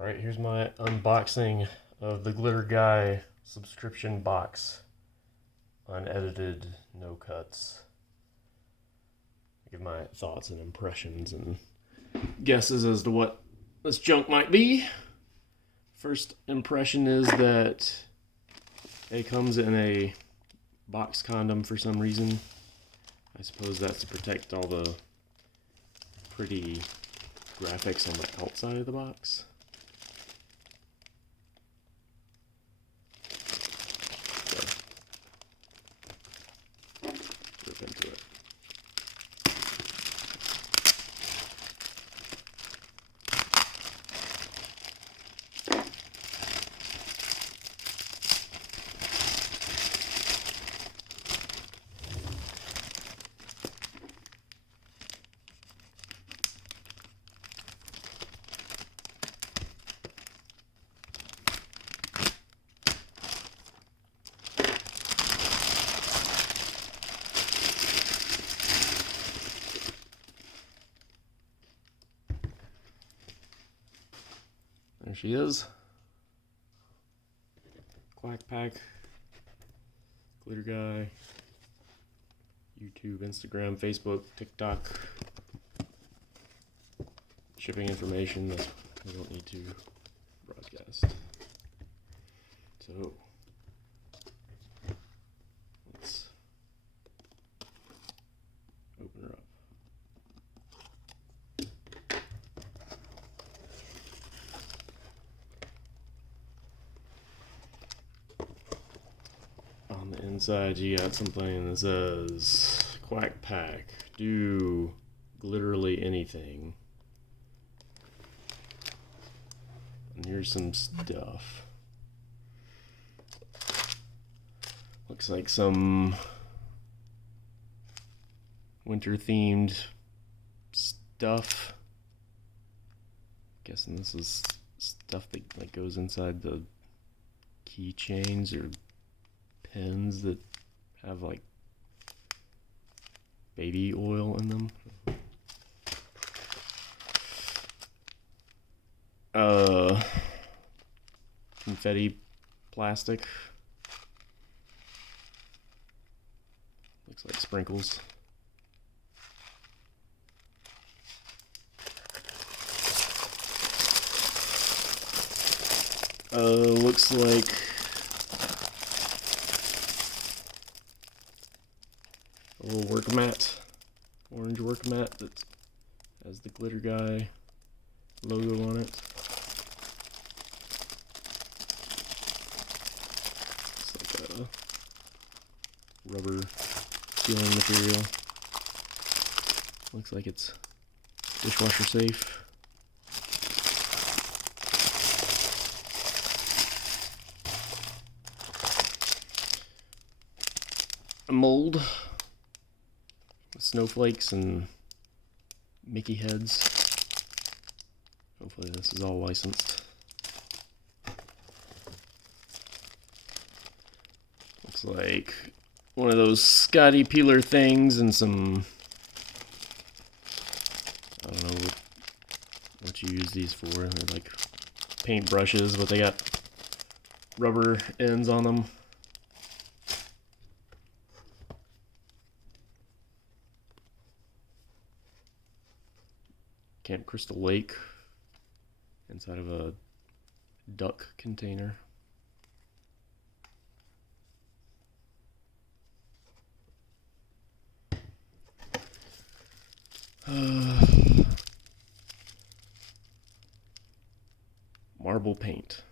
Alright, here's my unboxing of the Glitter Guy subscription box. Unedited, no cuts. I'll give my thoughts and impressions and guesses as to what this junk might be. First impression is that it comes in a box condom for some reason. I suppose that's to protect all the pretty graphics on the outside of the box. Rip into it. There she is. QUACKPACK, Glitter Guy, YouTube, Instagram, Facebook, TikTok. Shipping information that I don't need to broadcast. So let's open her up. On the inside, you got something that says QUACKPACK, do glitterly anything. And here's some stuff. Looks like some winter themed stuff. Guessing this is stuff that like goes inside the keychains or pens that have like baby oil in them. Confetti plastic. Looks like sprinkles. Looks like a little work mat, orange work mat that has the Glitter Guy logo on it. It's like a rubber sealing material. Looks like it's dishwasher safe. A mold with snowflakes and Mickey heads. Hopefully this is all licensed. Looks like one of those Scotty Peeler things and some, I don't know what you use these for. They're like paint brushes, but they got rubber ends on them. Camp Crystal Lake inside of a duck container. Marble paint.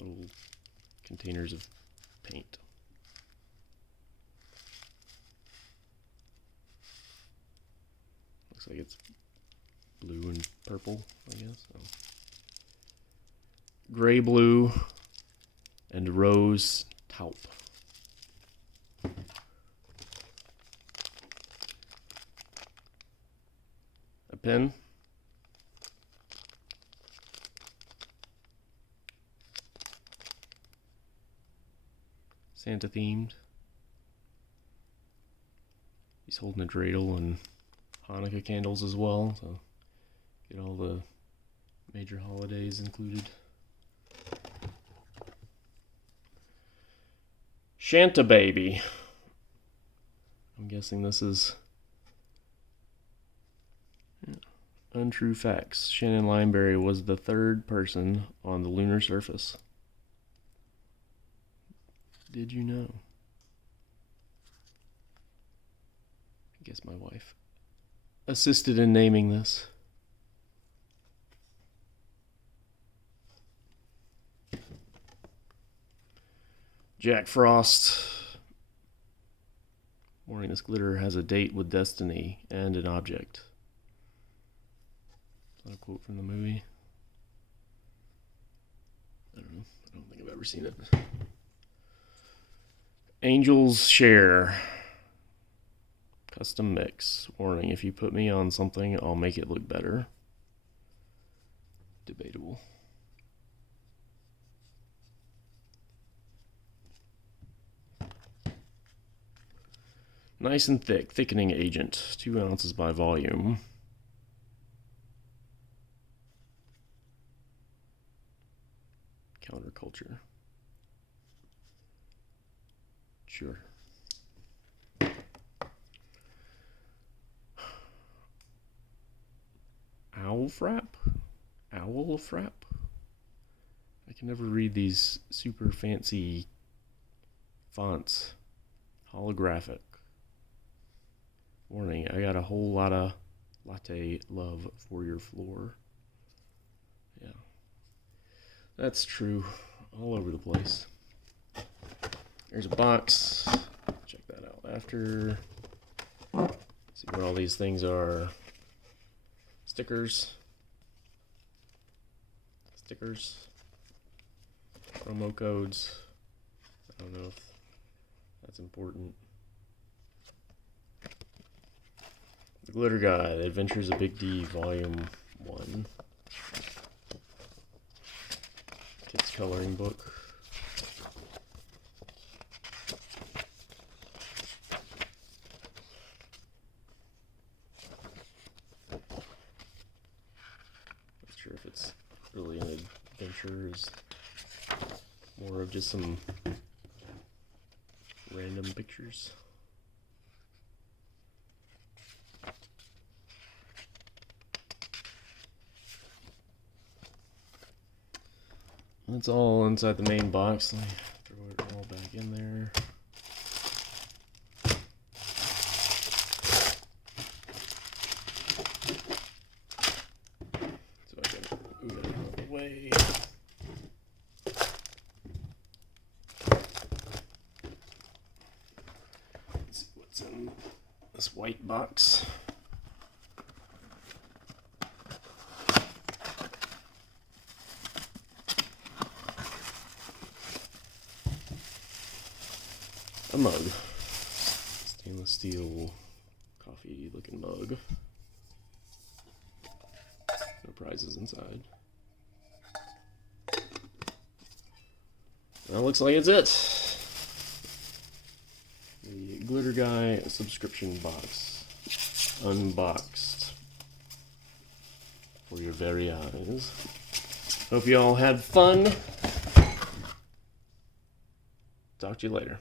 Little containers of paint. Looks like it's blue and purple, I guess. So. Gray, blue, and rose taupe. A pen. Santa themed. He's holding a dreidel and Hanukkah candles as well, so get all the major holidays included. Shanta Baby. I'm guessing this is untrue facts. Shannon Lineberry was the third person on the lunar surface. Did you know? I guess my wife assisted in naming this. Jack Frost. Warning, this glitter has a date with destiny and an object. Is that a quote from the movie? I don't know. I don't think I've ever seen it. Angel's Share. Custom mix. Warning, if you put me on something, I'll make it look better. Debatable. Nice and thick. Thickening agent. 2 ounces by volume. Counterculture. Sure. Owlfrap? Owlfrap? I can never read these super fancy fonts. Holographic. Warning, I got a whole lot of latte love for your floor. Yeah. That's true. All over the place. There's a box. Check that out after. See what all these things are. Stickers. Promo codes. I don't know if that's important. The Glitter Guy, The Adventures of Big D, Volume 1. Kids coloring book. Not sure if it's really an adventure, it's more of just some random pictures. That's all inside the main box. Let me throw it all back in there. So I can move it out of the way. Let's see what's in this white box. A mug. Stainless steel coffee looking mug. No prizes inside. Well, looks like it's it. The Glitter Guy subscription box. Unboxed. For your very eyes. Hope you all had fun. Talk to you later.